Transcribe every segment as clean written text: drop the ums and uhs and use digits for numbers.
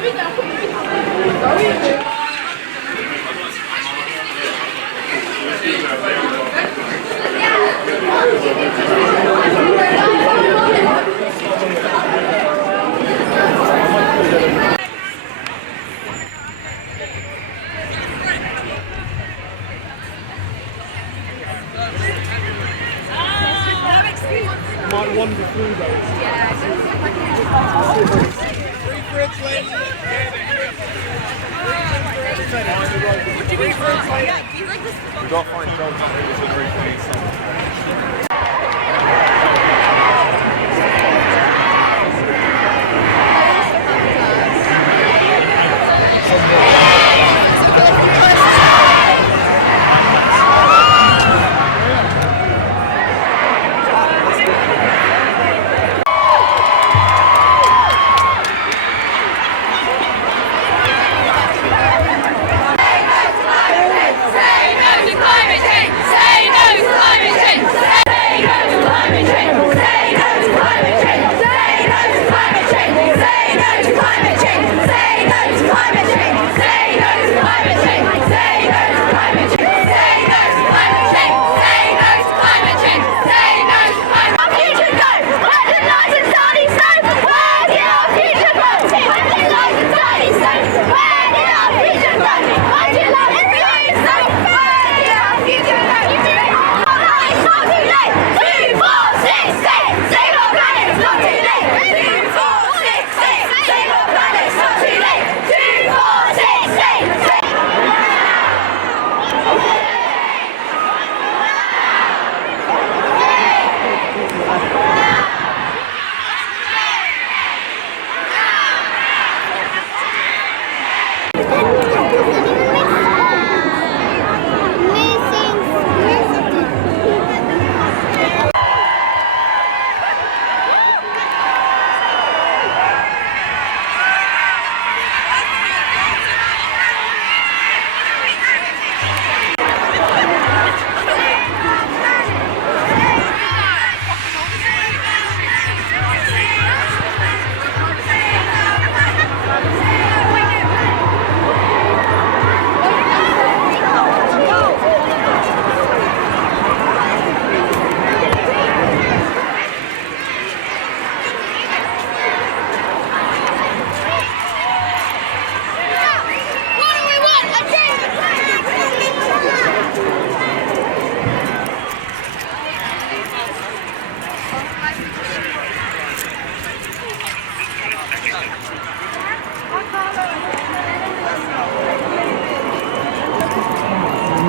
Might wander through those. Yeah. We got to find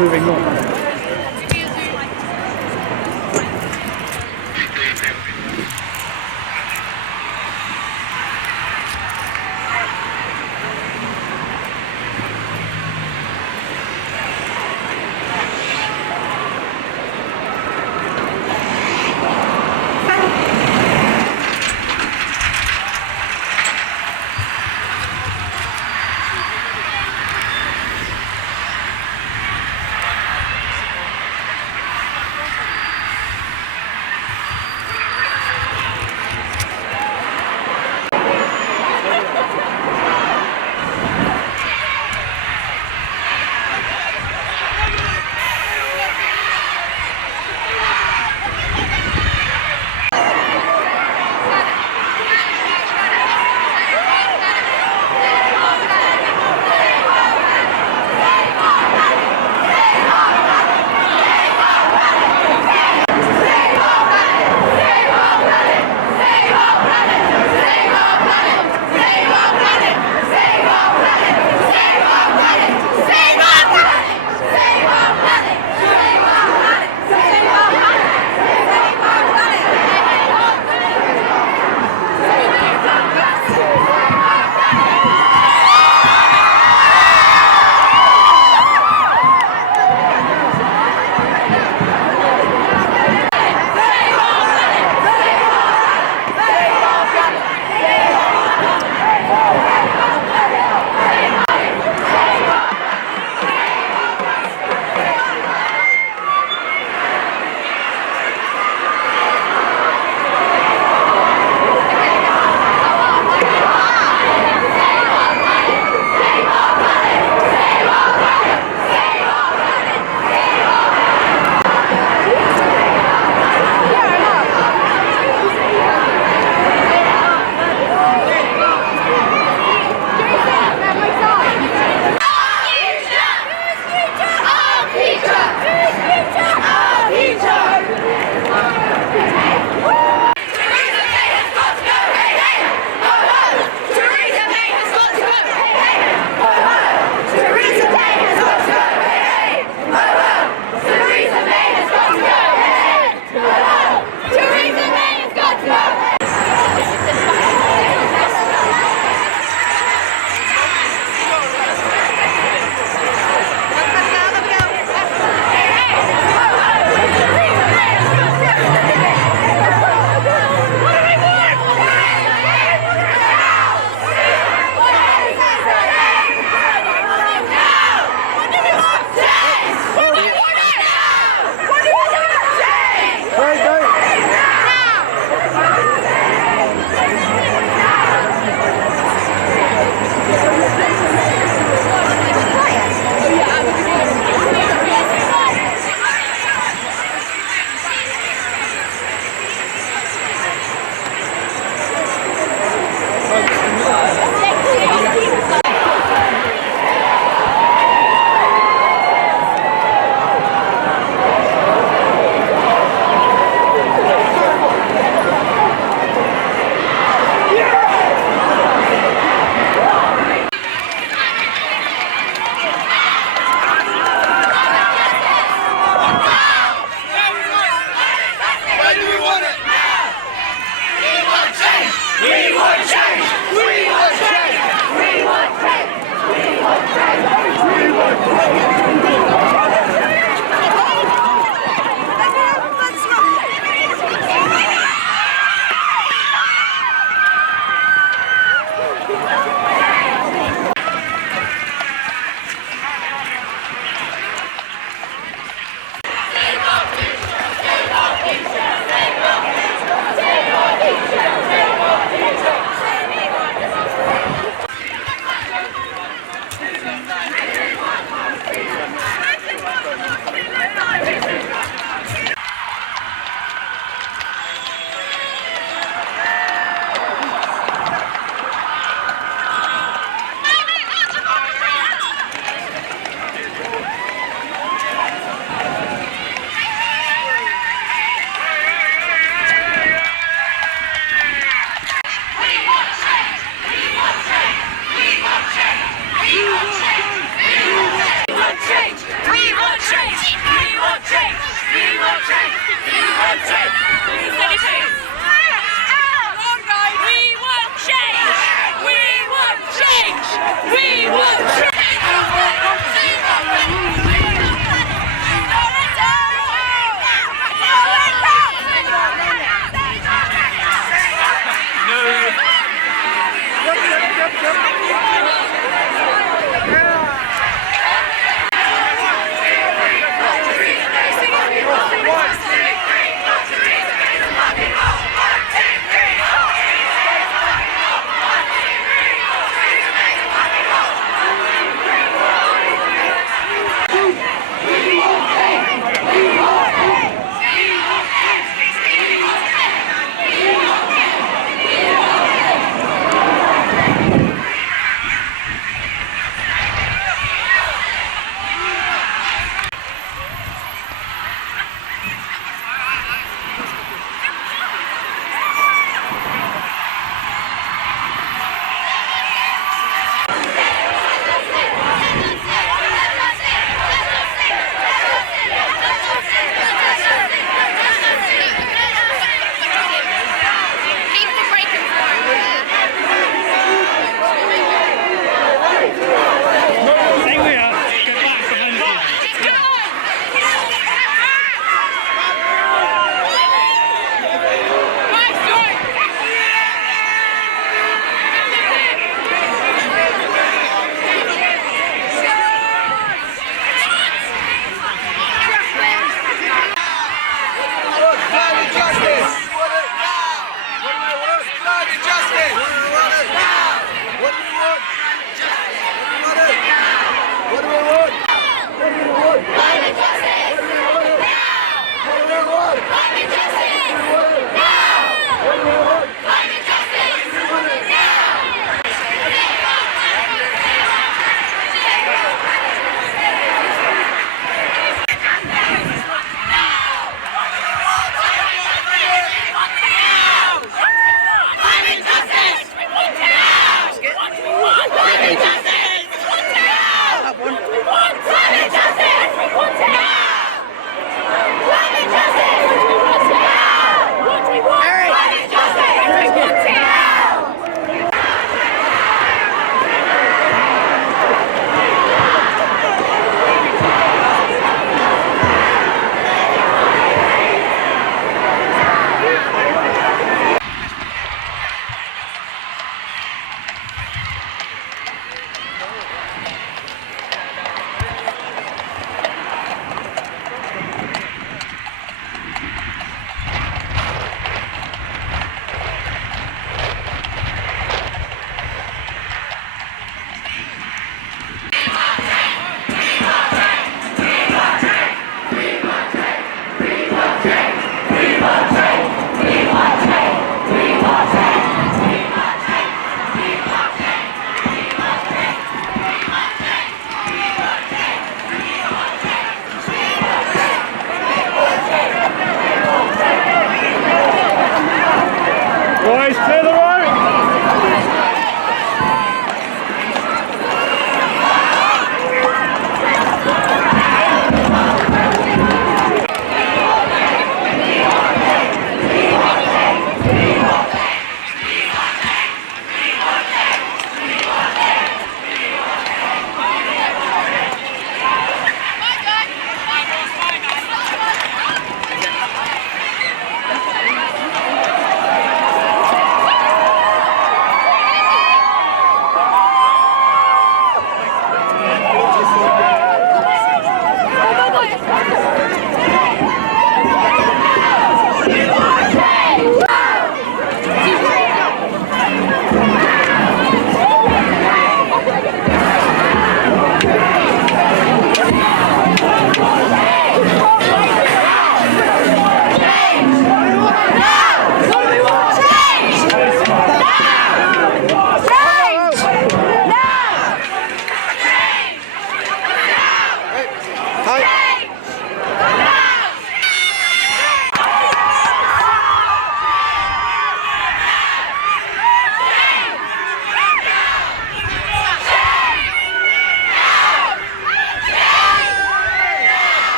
moving on.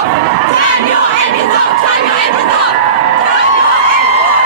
off! Turn your engines off! Turn your engines off! Turn your engines off!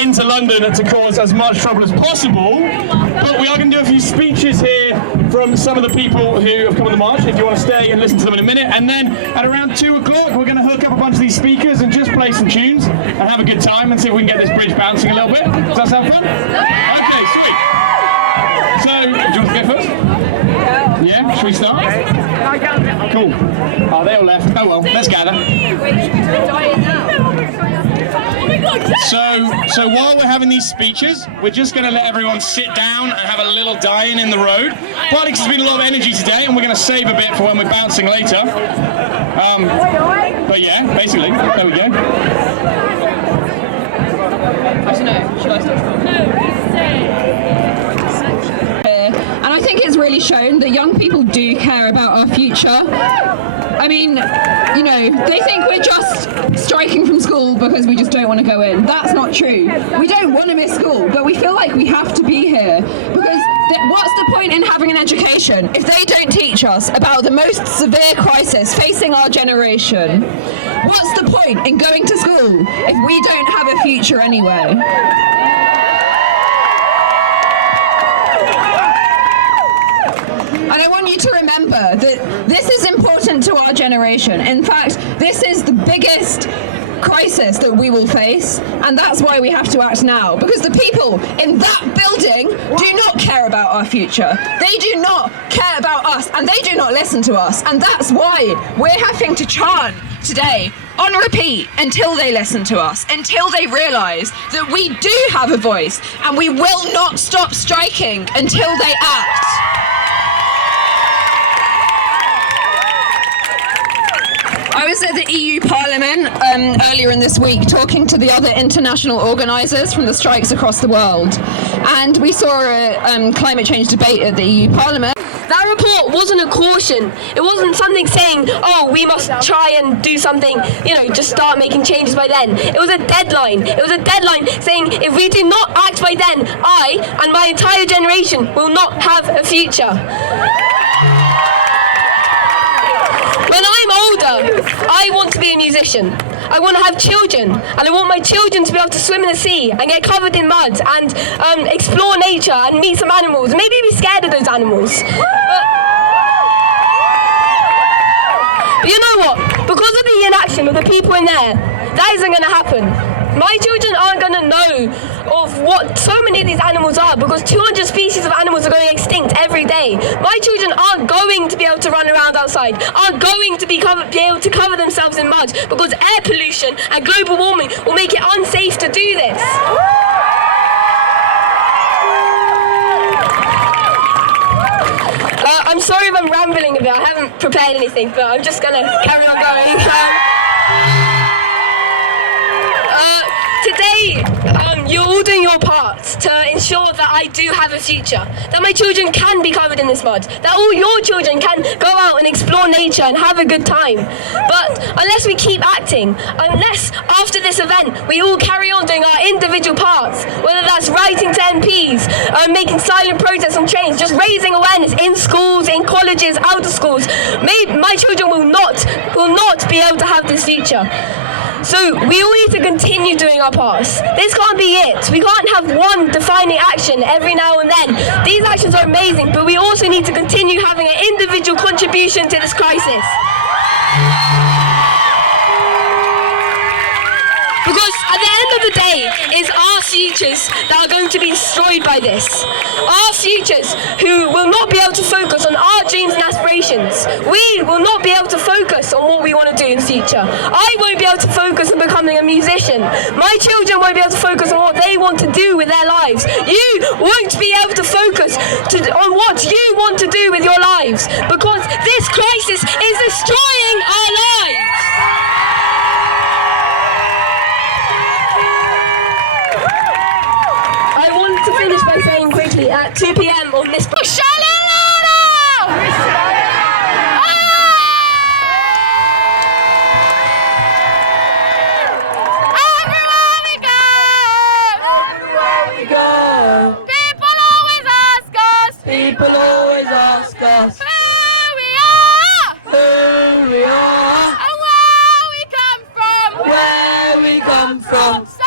into London to cause as much trouble as possible, but we are going to do a few speeches here from some of the people who have come on the march, if you want to stay and listen to them in a minute, and then at around 2 o'clock we're going to hook up a bunch of these speakers and just play some tunes and have a good time and see if we can get this bridge bouncing a little bit. Does that sound fun? Okay, sweet. So, do you want to go first? Yeah, should we start? Cool. Oh, they all left. Oh well, let's gather. So while we're having these speeches, we're just going to let everyone sit down and have a little dine in the road. Partly because there's been a lot of energy today, and we're going to save a bit for when we're bouncing later. But yeah, basically, there we go. I don't know, should I start? And I think it's really shown that young people do care about our future. I mean, you know, they think we're just striking from school because we just don't want to go in. That's not true. We don't want to miss school, but we feel like we have to be here because what's the point in having an education if they don't teach us about the most severe crisis facing our generation? What's the point in going to school if we don't have a future anyway? And I want you to remember that this is important to our generation. In fact, this is the biggest crisis that we will face, and that's why we have to act now, because the people in that building do not care about our future. They do not care about us, and they do not listen to us, and that's why we're having to chant today on repeat until they listen to us, until they realise that we do have a voice, and we will not stop striking until they act. I was at the EU Parliament earlier in this week talking to the other international organisers from the strikes across the world, and we saw a climate change debate at the EU Parliament. That report wasn't a caution. It wasn't something saying, oh, we must try and do something, you know, just start making changes by then. It was a deadline. It was a deadline saying if we do not act by then, I and my entire generation will not have a future. When I'm older, I want to be a musician. musician. I want to have children, and I want my children to be able to swim in the sea and get covered in mud and explore nature and meet some animals. Maybe be scared of those animals. But you know what? Because of the inaction of the people in there, that isn't going to happen. My children aren't going to know of what so many of these animals are, because 200 species of animals are going extinct every day. My children aren't going to be able to run around outside, aren't going to be able to cover themselves in mud, because air pollution and global warming will make it unsafe to do this. I'm sorry if I'm rambling a bit, I haven't prepared anything, but I'm just going to carry on going. Today, you're all doing your part to ensure that I do have a future, that my children can be covered in this mud, that all your children can go out and explore nature and have a good time. But unless we keep acting, unless after this event we all carry on doing our individual parts, whether that's writing to MPs, making silent protests on trains, just raising awareness in schools, in colleges, out of schools, my children will not be able to have this future. So we all need to continue doing our parts. This can't be it. We can't have one defining action every now and then. These actions are amazing, but we also need to continue having an individual contribution to this crisis. Because at the end of the day, it's our futures that are going to be destroyed by this. Our futures who will not be able to focus on our dreams and aspirations. We will not be able to focus on what we want to do in the future. I won't be able to focus on becoming a musician. My children won't be able to focus on what they want to do with their lives. You won't be able to focus on what you want to do with your lives, because this crisis is destroying our lives. To finish by saying quickly, at 2 p.m. on this people always ask us who we are, and where we come from. So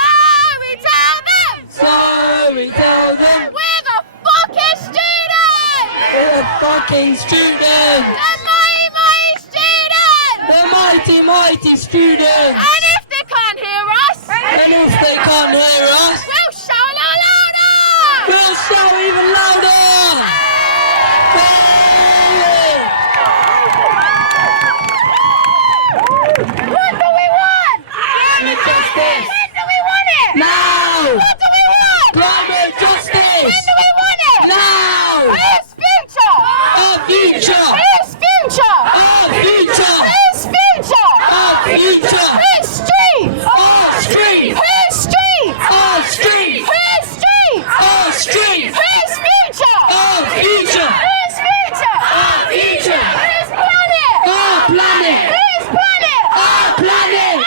we tell them we're the fucking students. We're the fucking students. The mighty students. And if they can't hear us, we'll shout a lot louder. We'll shout even louder. What do we want? Climate justice. When do we want it? Now. What do we want? Climate justice. When do we want it? Now. Whose future? Our future. Whose future? Our future. Whose future? Our future. Whose streets? Our streets. Whose streets? Our streets. Whose streets? Our streets. Whose future? Our future. Whose future? Our future. Whose planet? Our planet. Whose planet? Our planet.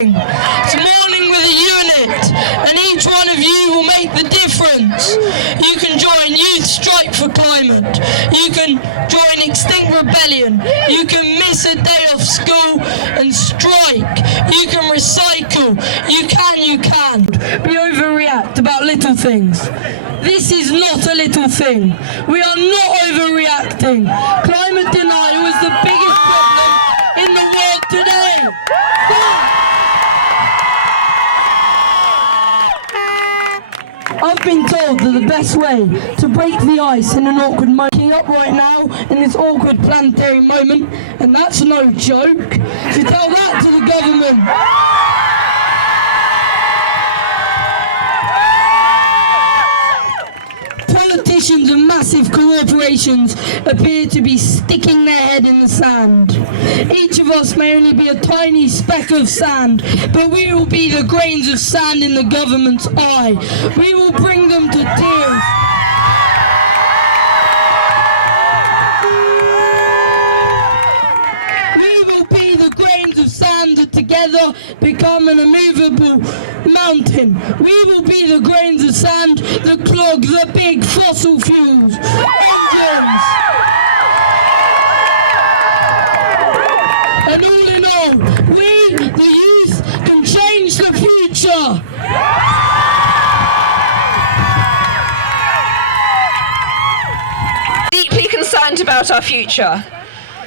It's morning with a unit, and each one of you will make the difference. You can join Youth Strike for Climate. You can join Extinct Rebellion. You can miss a day off school and strike. You can recycle. You can. We overreact about little things. This is not a little thing. We are not overreacting. Climate denial is the biggest problem in the world today. I've been told that the best way to break the ice in an awkward moment is up right now in this awkward planetary moment, and that's no joke. So tell that to the government. Politicians and massive corporations appear to be sticking their head in the sand. Each of us may only be a tiny speck of sand, but we will be the grains of sand in the government's eye. We will bring them to tears. We will be the grains of sand that together become an immovable mountain. mountain. We will be the grains of sand that clog the big fossil fuels engines. And all in all, we, the youth, can change the future. Deeply concerned about our future.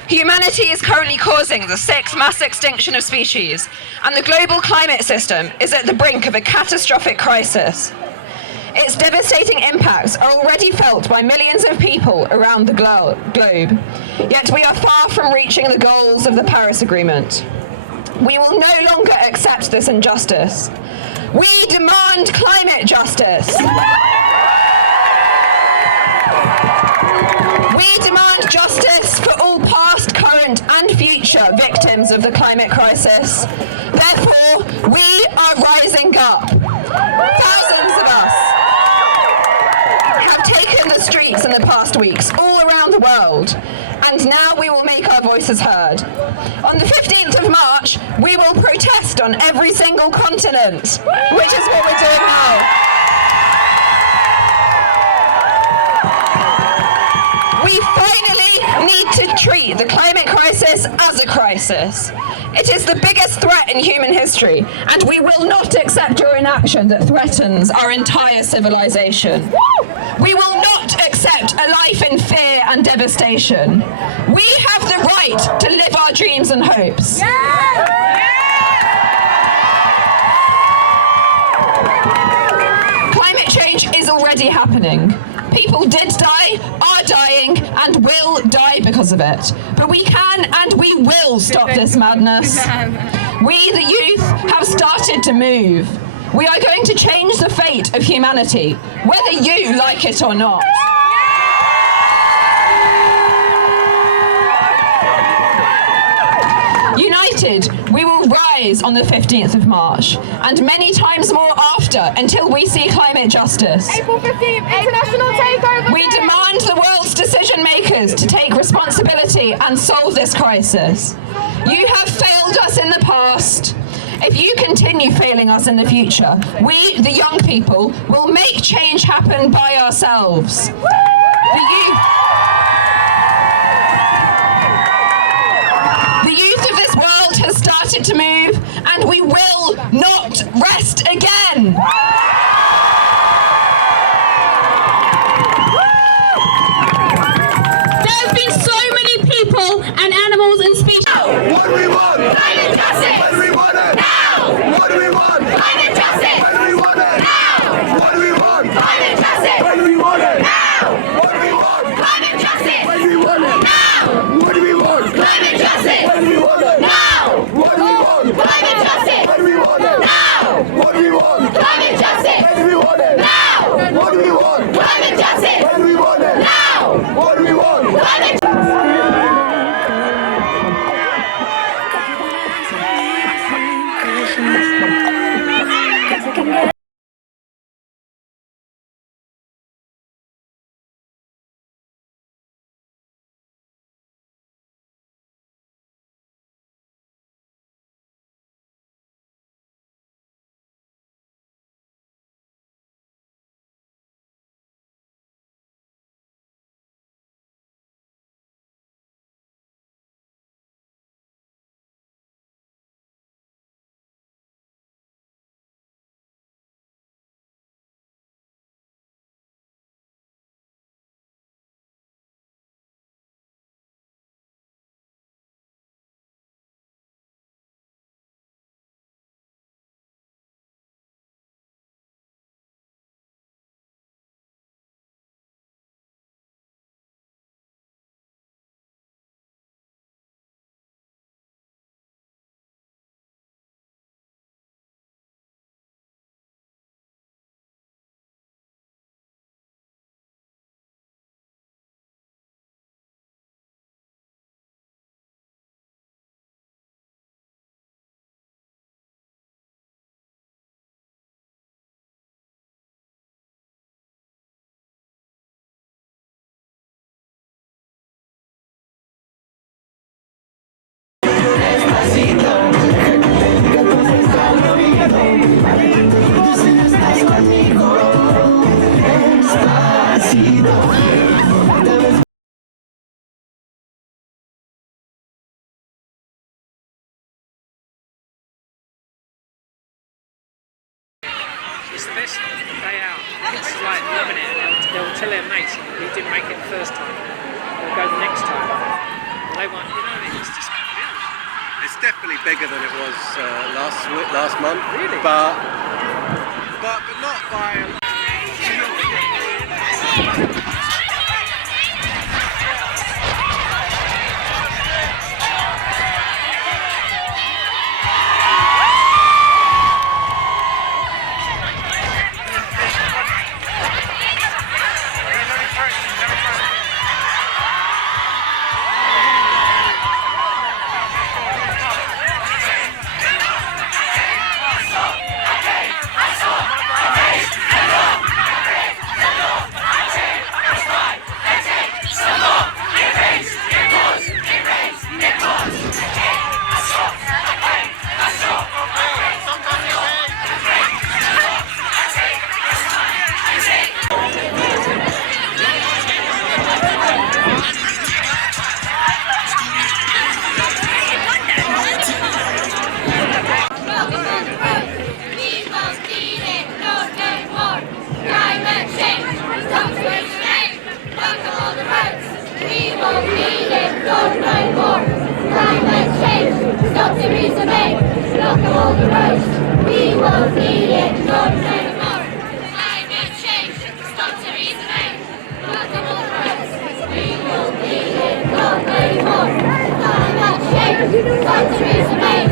Humanity is currently causing the 6th mass extinction of species, and the global climate system is at the brink of a catastrophic crisis. Its devastating impacts are already felt by millions of people around the globe, yet we are far from reaching the goals of the Paris Agreement. We will no longer accept this injustice. We demand climate justice. We demand justice for all past, current and future victims of the climate crisis. Therefore, we are rising up. Thousands of us have taken the streets in the past weeks all around the world, and now we will make our voices heard. On the 15th of March, we will protest on every single continent, which is what we're doing now. We finally need to treat the climate crisis as a crisis. It is the biggest threat in human history, and we will not accept your inaction that threatens our entire civilization. We will not accept a life in fear and devastation. We have the right to live our dreams and hopes. Climate change is already happening. People did die, are dying, and will die because of it. But we can and we will stop this madness. We, the youth, have started to move. We are going to change the fate of humanity, whether you like it or not. United, we will rise on the 15th of March, and many times more after, until we see climate justice. April 15th, international takeover. We demand the world's decision makers to take responsibility and solve this crisis. You have failed us in the past. If you continue failing us in the future, we, the young people, will make change happen by ourselves. The youth of this world has started to move, and we will not rest again. There's been so many people and animals and species. What do we want? Climate justice. When do we want it? Now. What do we want? Climate justice. When do we want it? Now. What do we want? Climate justice. When do we want it? Now. What do we want? Climate justice. When do we want it? Now. What do we want? Climate justice. When do we want it? Now. What do we want? Climate justice. When do we want it? Now. What do we want? Climate justice. When do we want it? Now. What do we want? Climate justice. When do we want it? Now. What do we want? Climate It's the best day out. Kids like loving it, and they'll tell their mates who didn't make it the first time. They'll go the next time. They want, you know, it's just huge. It's definitely bigger than it was last month. Really? But not by a lot. Stop Theresa May, block all the roads. We won't need it, not anymore. Climate change, stop Theresa May, block all the roads. We won't need it, not anymore. Climate change, stop Theresa May,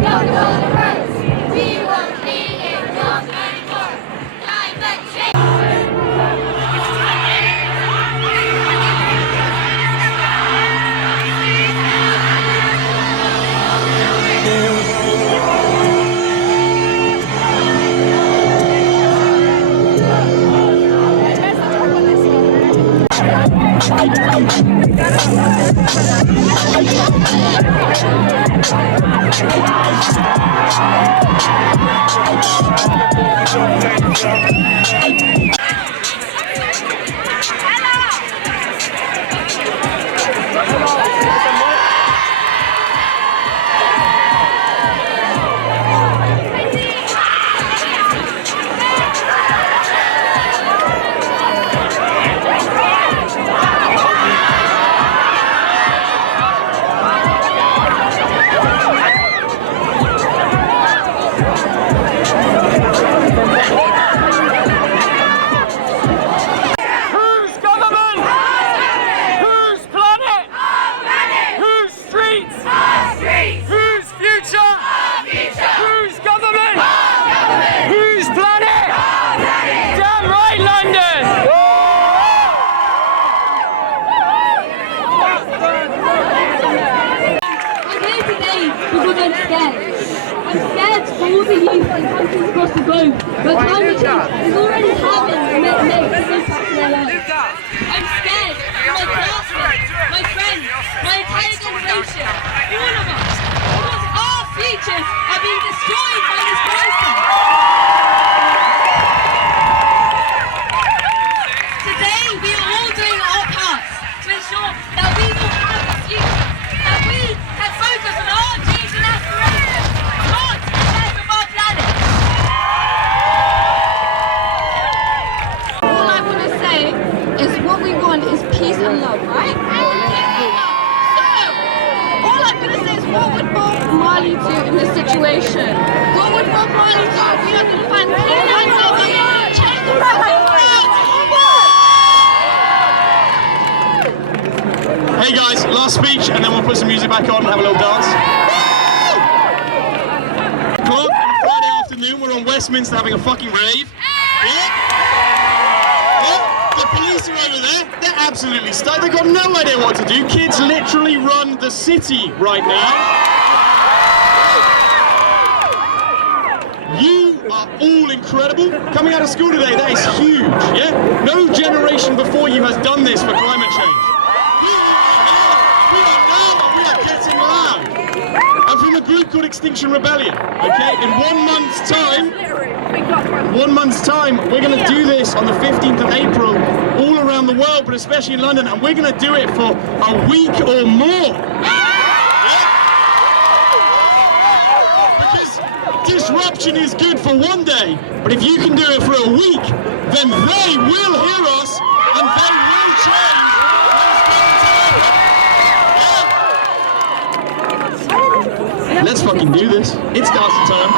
block all the roads. We won't need it, not anymore. Climate change. I'm scared for all the youth in countries across the globe where climate change is already having a negative impact on their lives. I'm scared for my classmates, my friends, my entire generation, all of us, because our futures are being destroyed by this crisis. Today we are all doing our parts to ensure that we will have a future, that we can focus on our dreams and aspirations, not the death of our planet. All I want to say is what we want is peace and love, right? So, all I'm going to say is what would Bob Marley do in this situation? What would Bob Marley do? We are going to find clean answers, change the present world. Hey guys, last speech and then we'll put some music back on and have a little dance. Club on a Friday afternoon, we're on Westminster having a fucking rave. The police are over there, they're absolutely stuck, they've got no idea what to do. Kids literally run the city right now. You are all incredible. Coming out of school today, that is huge, yeah? No generation before you has done this for climate change. We are getting loud. And from a group called Extinction Rebellion, okay? In 1 month's time, 1 month's time, we're going to do this on the 15th of April all around the world, but especially in London, and we're going to do it for a week or more. Because disruption is good for one day, but if you can do it for a week, then they will hear us and they will change. Let's fucking do this. It's Darcy time.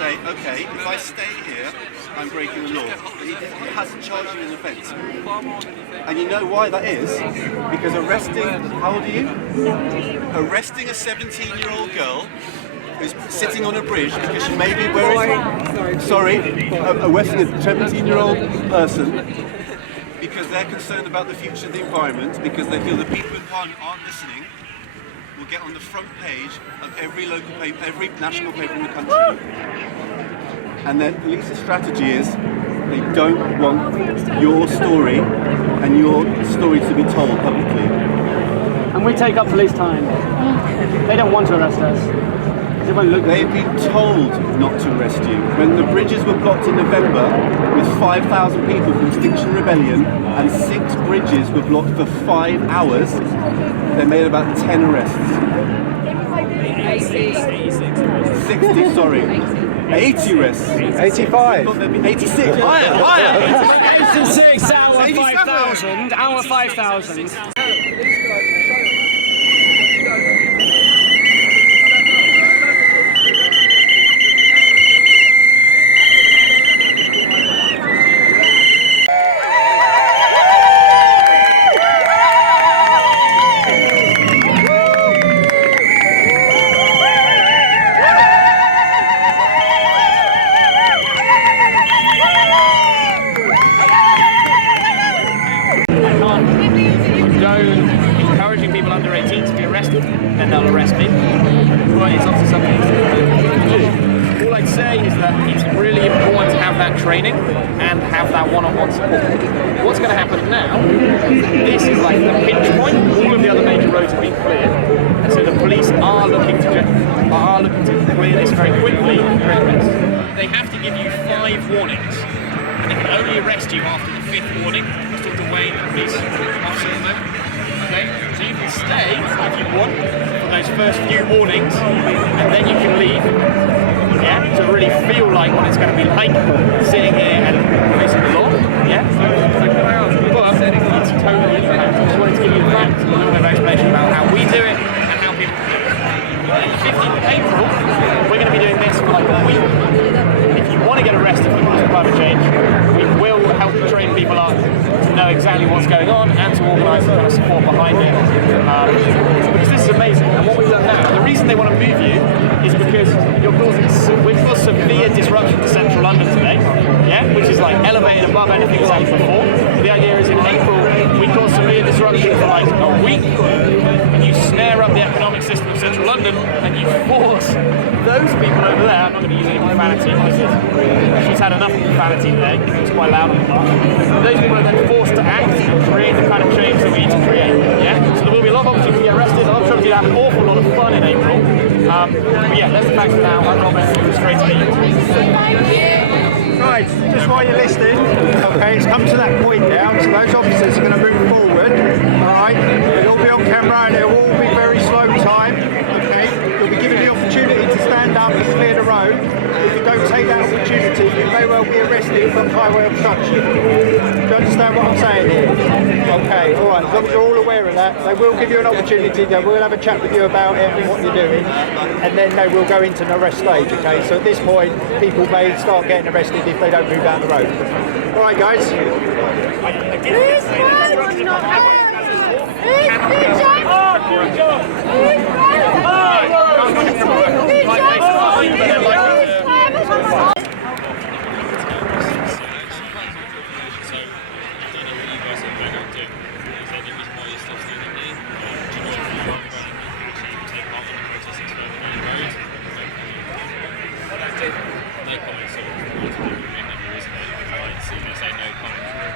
Okay, if I stay here, I'm breaking the law. But he hasn't charged you an offence. And you know why that is? Because arresting, how old are you? 17. Arresting a 17-year-old girl who's sitting on a bridge because she may be wearing... Sorry. Arresting a 17-year-old person because they're concerned about the future of the environment, because they feel the people in Parliament aren't listening, will get on the front page of every local paper, every national paper in the country. And their police's strategy is they don't want your story and your story to be told publicly. And we take up police time. They don't want to arrest us. They've been told not to arrest you. When the bridges were blocked in November with 5,000 people from Extinction Rebellion and 6 bridges were blocked for 5 hours, they made about 10 arrests. 60, sorry. 80 arrests. 85. 86. Higher. 86, our 5,000. Our 5,000. and have that one-on-one support. What's going to happen now, this is like the pinch point, all of the other major roads have been cleared, and so the police are looking to clear this very quickly and create rest. They have to give you 5 warnings, and they can only arrest you after the 5th warning, just of the way the police officer them. Okay, so you can stay if you want for those first few warnings, and then you can leave. Yeah, to really feel like what it's going to be like sitting here and facing the law. Yeah, but it's totally different. I just wanted to give you the facts, a little bit of explanation about how we do it and how people do it. On the 15th of April, we're going to be doing this for like a week. If you want to get arrested for the cause of climate change, we will help train people up to know exactly what's going on and to organise the kind of support behind it. Because this is amazing. And what we've done now, the reason they want to move you is because we've caused severe disruption to central London today, yeah, which is like elevated above anything that's happened before. The idea is in April we cause severe disruption for like a week, and you snare up the economic system of central London, and you force those people over there. I'm not going to use any profanity because she's had enough of profanity today. It's quite loud on the bar. Those people are then forced to act and create the kind of change that we need to create. Yeah, so there will be a lot of opportunity to get arrested. A lot of opportunity to have an awful lot of fun in April. But yeah, that's the facts for now. I'm Robin. It was great to meet you. Right, just while you're listening, okay, it's come to that point now, so those officers are going to move forward, alright, it'll all be on camera and it'll all be very slow time, okay, you'll be given the opportunity to stand up and clear the road. If you don't take that opportunity, you may well be arrested for highway obstruction. Do you understand what I'm saying here? Okay, alright, as long as you're all aware of that, they will give you an opportunity, they will have a chat with you about it and what you're doing, and then they will go into an arrest stage, okay, so at this point, people may start getting arrested if they don't move down the road. Alright guys.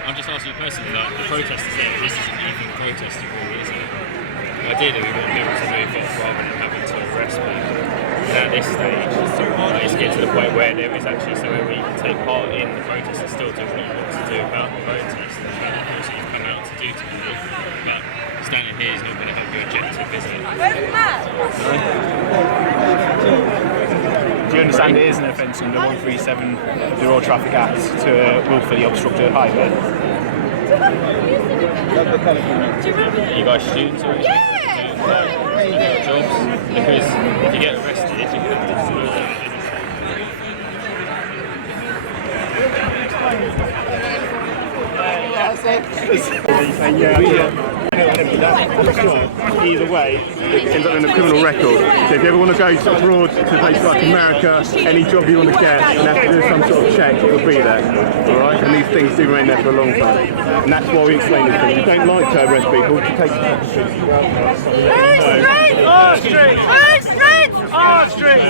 I'm just asking you personally, like the protesters there, this isn't even protesting really, is it? Ideally we want people to move off rather than having to arrest people. And at this stage, let's get to the point where there is actually somewhere where you can take part in the protest and still do what you want to do about the protest and about the course you've come out to do today. But standing here is not going to help your objective, is it? Do you understand it is an offence under 137 of the Road Traffic Act to willfully obstruct a highway? You guys students or anything? Yeah! Jobs? Because if you get arrested, you have to do it. Either way, it ends up in a criminal record. So if you ever want to go abroad to places like America, any job you want to get and have to do some sort of check, it'll be there. Alright? And these things do remain there for a long time. And that's why we explain this thing. We don't like to arrest people, to take Our street! Our street! Our street! We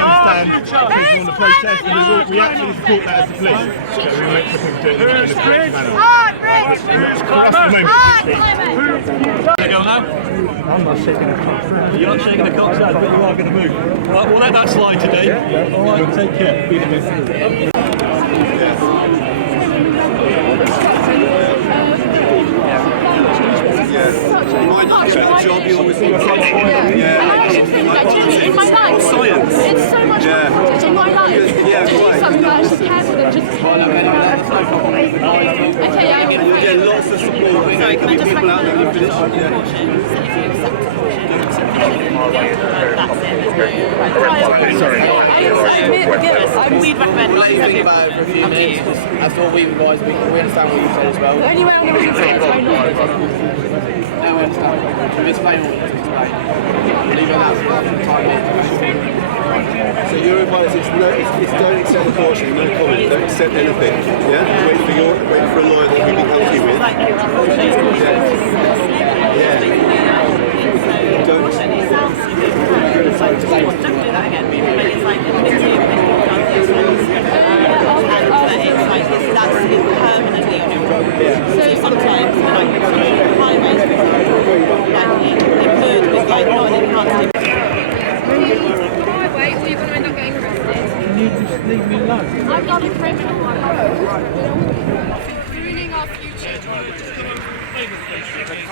understand people want to protest and we actually support that as the police. So we make sure people do it in a correct manner. I'm not shaking a cock. You're not shaking a cock, but you are going to move. Right, we'll let that slide today. Yeah. All right, take care. You might not get a job, you always want to in my life. Science. It's so much more in my life. Yeah, to do something that I should care for them. Okay, yeah. You'll get lots of support. There'll be people out there who finish. We'd recommend not thinking about it for a few minutes. That's all we advise. We understand what you say as well. The only way I'm going to say is very not. No, we understand. We've explained what we need to explain. Leave it out for the time. So your advice is don't accept the caution, no comment, don't accept anything. Yeah? Wait for a lawyer that you can help you with. Don't do that again.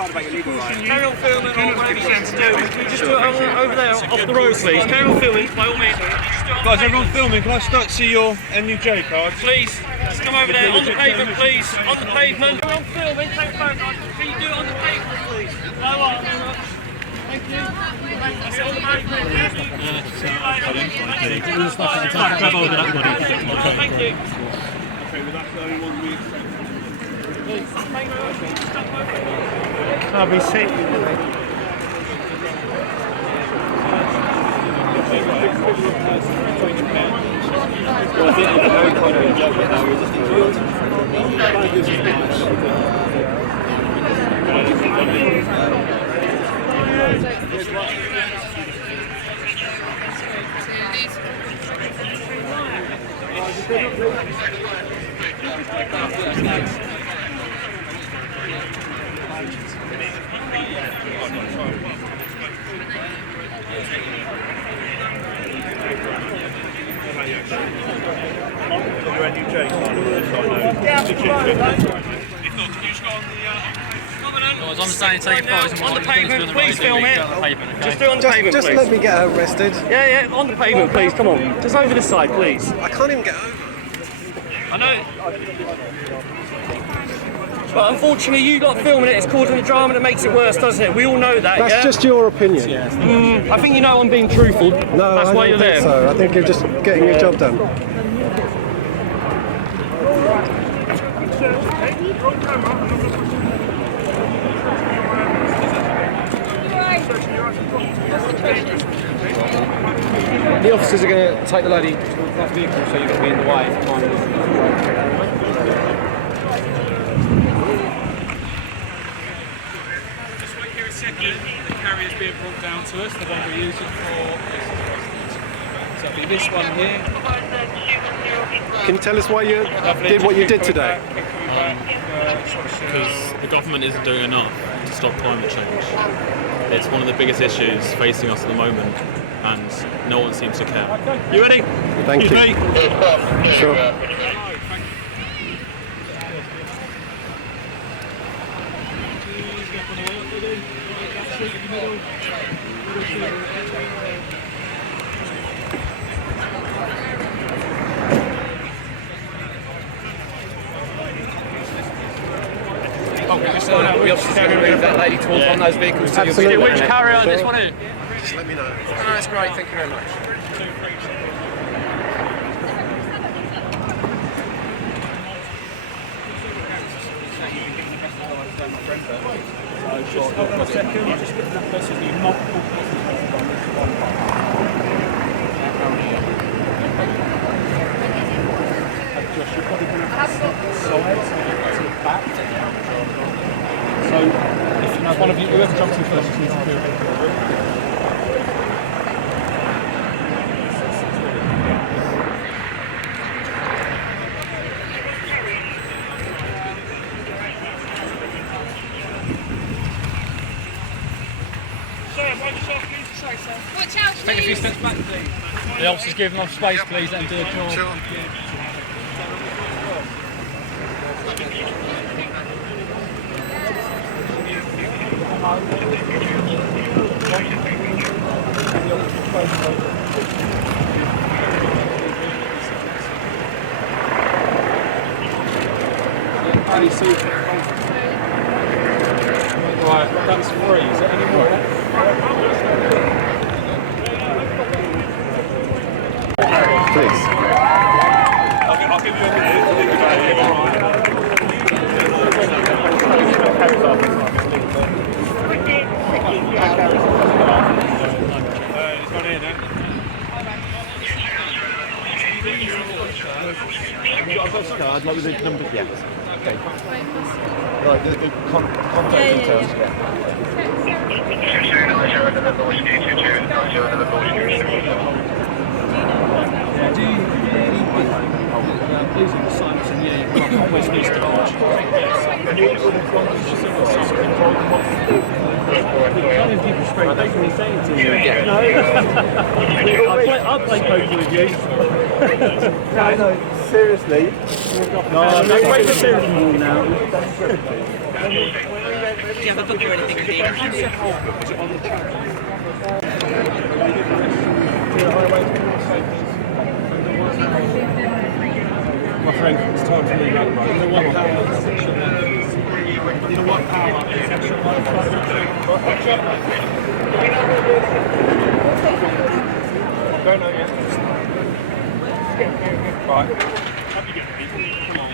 Carry on filming or whatever you need to do. Can you just do it over there, off the road, please? Carry on filming, by all means. Guys, everyone filming. Can I start to see your NUJ cards? Please, just come over there, on the pavement, please. On the pavement. Carry on filming, take photos. Can you do it on the pavement, please? Blow up. Thank you. That's it, on the pavement. See you later. Thank you. Okay, well that's the only one we Can't be sick. On the pavement, please film it. Just do it on the pavement, Just please. let me get arrested. Yeah, on the pavement, please. Come on. Just over this side, please. I can't even get over. I know. But unfortunately, you lot filming it, it's causing the drama that makes it worse, doesn't it? We all know that, That's yeah? just your opinion. I think you know I'm being truthful. No, That's I why don't you're think there. so. I think you're just getting your job done. The officers are going to take the lady to that vehicle, so you've got to be in the way if you can't. Just wait here a second. The carrier's being brought down to us, the one we're using for this. So it'll be this one here. Can you tell us why you did what you did today? Because the government isn't doing enough to stop climate change. It's one of the biggest issues facing us at the moment, and no one seems to care. You ready? Thank you. Sure. We obviously going to move that lady towards one of those vehicles. So Absolutely. you'll be Which carrier? This one here? Just let me know. Oh, that's great, thank you very much. just hold on a second. Just get that person doing multiple Josh, you're probably going to have to step aside so you get to the back. So if one of you, whoever jumps in first, just needs to do a bit more. Take a few steps back, please. The officers give enough space, please, let them do a job. Sure. Right, that's 3. Is there any more? Please. I'll give you a I'd like the numbers, yeah. Okay. Right, the contact details, Please the silence and yeah, always needs to watch. I'll play poker with you. No, seriously. No, wait for serious now. Do you have a book or anything? My friend, it's time to leave out the road. You know what power? You know what power? Don't know yet. Right. Come on.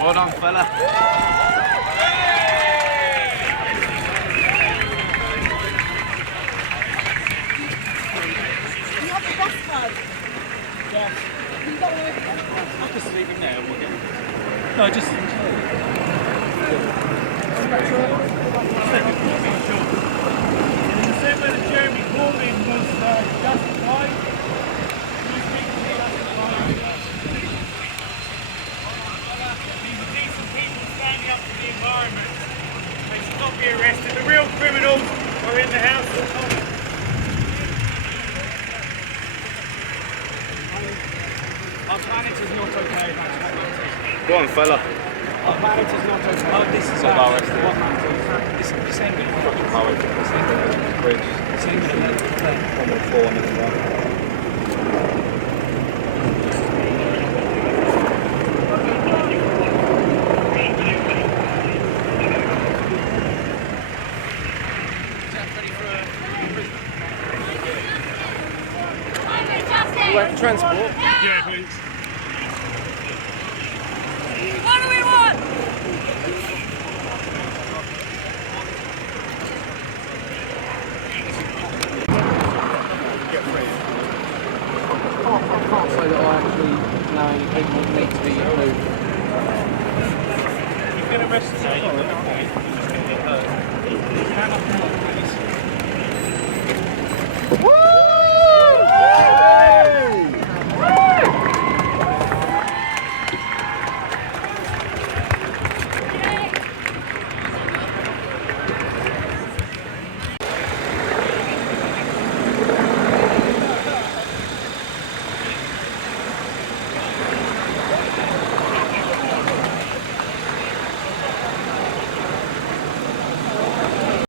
Well done, fella. I'll just leave him there and we'll get him. No, just... In the same way that Jeremy Corbyn was justified, these are decent people standing up for the environment. They should not be arrested. The real criminals are in the House of Commons. Our planet is not okay, that's what matters. Go on, fella. Our planet is not okay. Oh, this is what matters. This is the same bit of the bridge, the same bit of Transport? Yeah, please. What do we want? I can't say that I actually know any people that need to be moved. You've been arrested, sir. You've been okay. You're just going to get hurt. Stand up and walk, please. Woo!